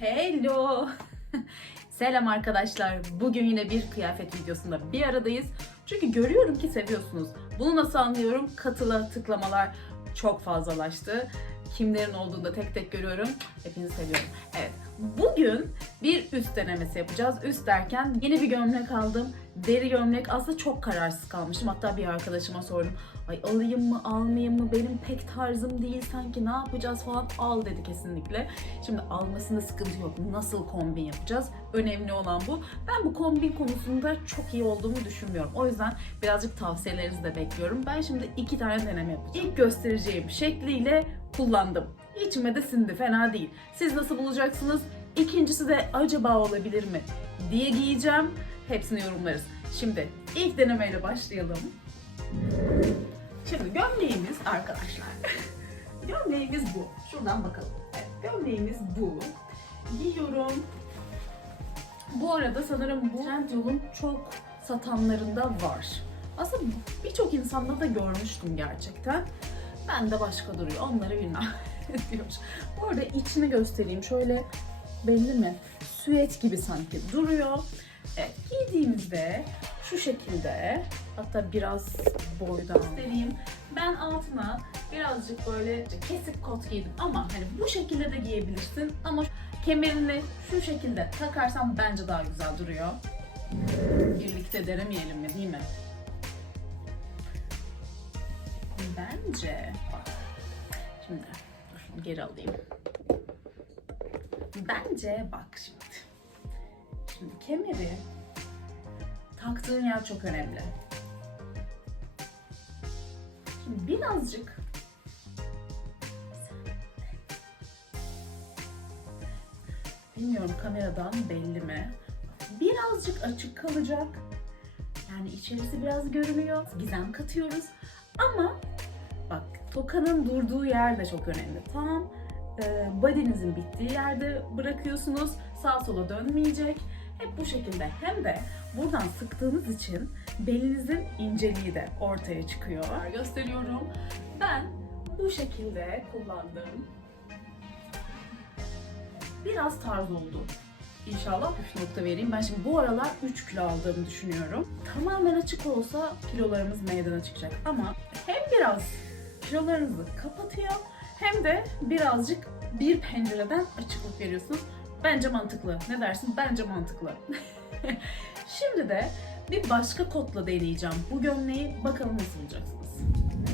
Hello. Selam arkadaşlar. Bugün yine bir kıyafet videosunda bir aradayız. Çünkü görüyorum ki seviyorsunuz. Bunu nasıl anlıyorum? Katıla tıklamalar çok fazlalaştı. Kimlerin olduğunu da tek tek görüyorum. Hepinizi seviyorum. Evet. Bugün bir üst denemesi yapacağız. Üst derken yeni bir gömlek aldım. Deri gömlek. Aslında çok kararsız kalmıştım. Hatta bir arkadaşıma sordum. Ay alayım mı almayayım mı benim pek tarzım değil sanki ne yapacağız falan al dedi kesinlikle. Şimdi almasında sıkıntı yok. Nasıl kombin yapacağız? Önemli olan bu. Ben bu kombin konusunda çok iyi olduğumu düşünmüyorum. O yüzden birazcık tavsiyelerinizi de bekliyorum. Ben şimdi iki tane deneme yapacağım. İlk göstereceğim şekliyle kullandım. İçime de sindi fena değil. Siz nasıl bulacaksınız? İkincisi de acaba olabilir mi diye giyeceğim. Hepsini yorumlarız. Şimdi ilk denemeyle başlayalım. Şimdi gömleğimiz arkadaşlar. gömleğimiz bu. Şuradan bakalım. Evet, gömleğimiz bu. Giyiyorum. Bu arada sanırım bu Trendyol'un çok satanlarında var. Aslında birçok insanda da görmüştüm gerçekten. Ben de başka duruyor. Onları bilmem diyor. Bu arada içini göstereyim. Şöyle belli mi? Süet gibi sanki duruyor. Evet, giydiğimizde şu şekilde hatta biraz boydan göstereyim. Ben altına birazcık böyle kesik kot giydim ama hani bu şekilde de giyebilirsin ama kemerini şu şekilde takarsan bence daha güzel duruyor. Birlikte denemeyelim mi değil mi? Bence bak. Şimdi dur geri alayım. Bence bak şimdi. Şimdi kemeri taktığın yer çok önemli. Şimdi birazcık bilmiyorum kameradan belli mi? Birazcık açık kalacak. Yani içerisi biraz görünüyor. Gizem katıyoruz. Ama tokanın durduğu yer de çok önemli. Tam e, body'nizin bittiği yerde bırakıyorsunuz. Sağa sola dönmeyecek. Hep bu şekilde. Hem de buradan sıktığınız için belinizin inceliği de ortaya çıkıyor. Gösteriyorum. Ben bu şekilde kullandım. Biraz tarz oldu. İnşallah püf nokta vereyim. Ben şimdi bu aralar 3 kilo aldığımı düşünüyorum. Tamamen açık olsa kilolarımız meydana çıkacak. Ama hem biraz kilolarınızı kapatıyor hem de birazcık bir pencereden açıklık veriyorsunuz. Bence mantıklı. Ne dersin? Bence mantıklı. Şimdi de bir başka kotla deneyeceğim. Bu gömleği bakalım nasıl bulacaksınız.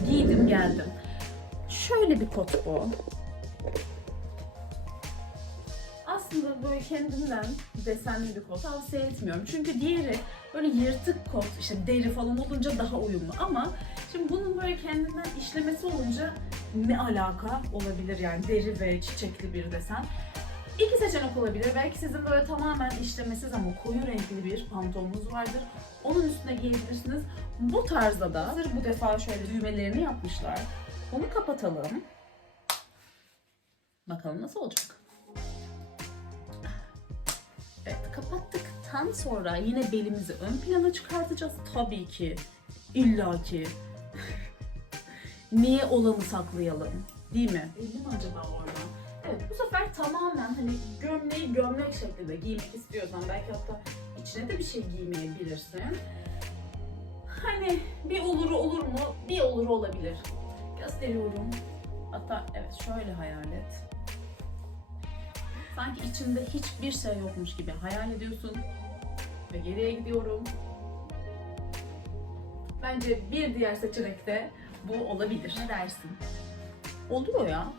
Giydim geldim. Şöyle bir kot bu. Aslında böyle kendimden desenli bir kot tavsiye etmiyorum. Çünkü diğeri böyle yırtık kot, işte deri falan olunca daha uyumlu. Ama şimdi bunun böyle kendinden işlemesi olunca ne alaka olabilir yani deri ve çiçekli bir desen. İki seçenek olabilir. Belki sizin böyle tamamen işlemesiz ama koyu renkli bir pantolonunuz vardır. Onun üstüne giyebilirsiniz. Bu tarzda da hazır bu defa şöyle düğmelerini yapmışlar. Onu kapatalım. Bakalım nasıl olacak. Evet kapattıktan sonra yine belimizi ön plana çıkartacağız. Tabii ki. İlla ki. Niye olanı saklayalım? Değil mi? Belli acaba orada? Evet bu sefer tamamen hani gömleği gömlek şeklinde giymek istiyorsan belki hatta içine de bir şey giymeyebilirsin. Hani bir oluru olur mu? Bir oluru olabilir. Gösteriyorum. Hatta evet şöyle hayal et. Sanki içinde hiçbir şey yokmuş gibi hayal ediyorsun. Ve geriye gidiyorum. Bence bir diğer seçenek de bu olabilir. Ne dersin? Oluyor ya.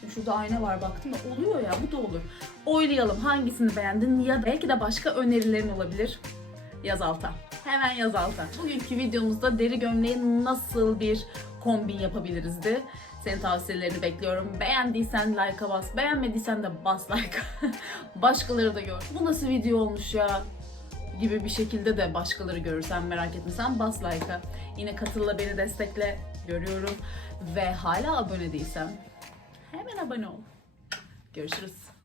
Şimdi şurada ayna var baktım da oluyor ya bu da olur. Oylayalım hangisini beğendin ya da belki de başka önerilerin olabilir. Yaz alta. Hemen yaz alta. Bugünkü videomuzda deri gömleği nasıl bir kombin yapabilirizdi. Senin tavsiyelerini bekliyorum. Beğendiysen like'a bas. Beğenmediysen de bas like'a. Başkaları da gör. Bu nasıl video olmuş ya? gibi bir şekilde de başkaları görürsen merak etme sen bas like'a. Yine katılla beni destekle görüyorum. Ve hala abone değilsem hemen abone ol. Görüşürüz.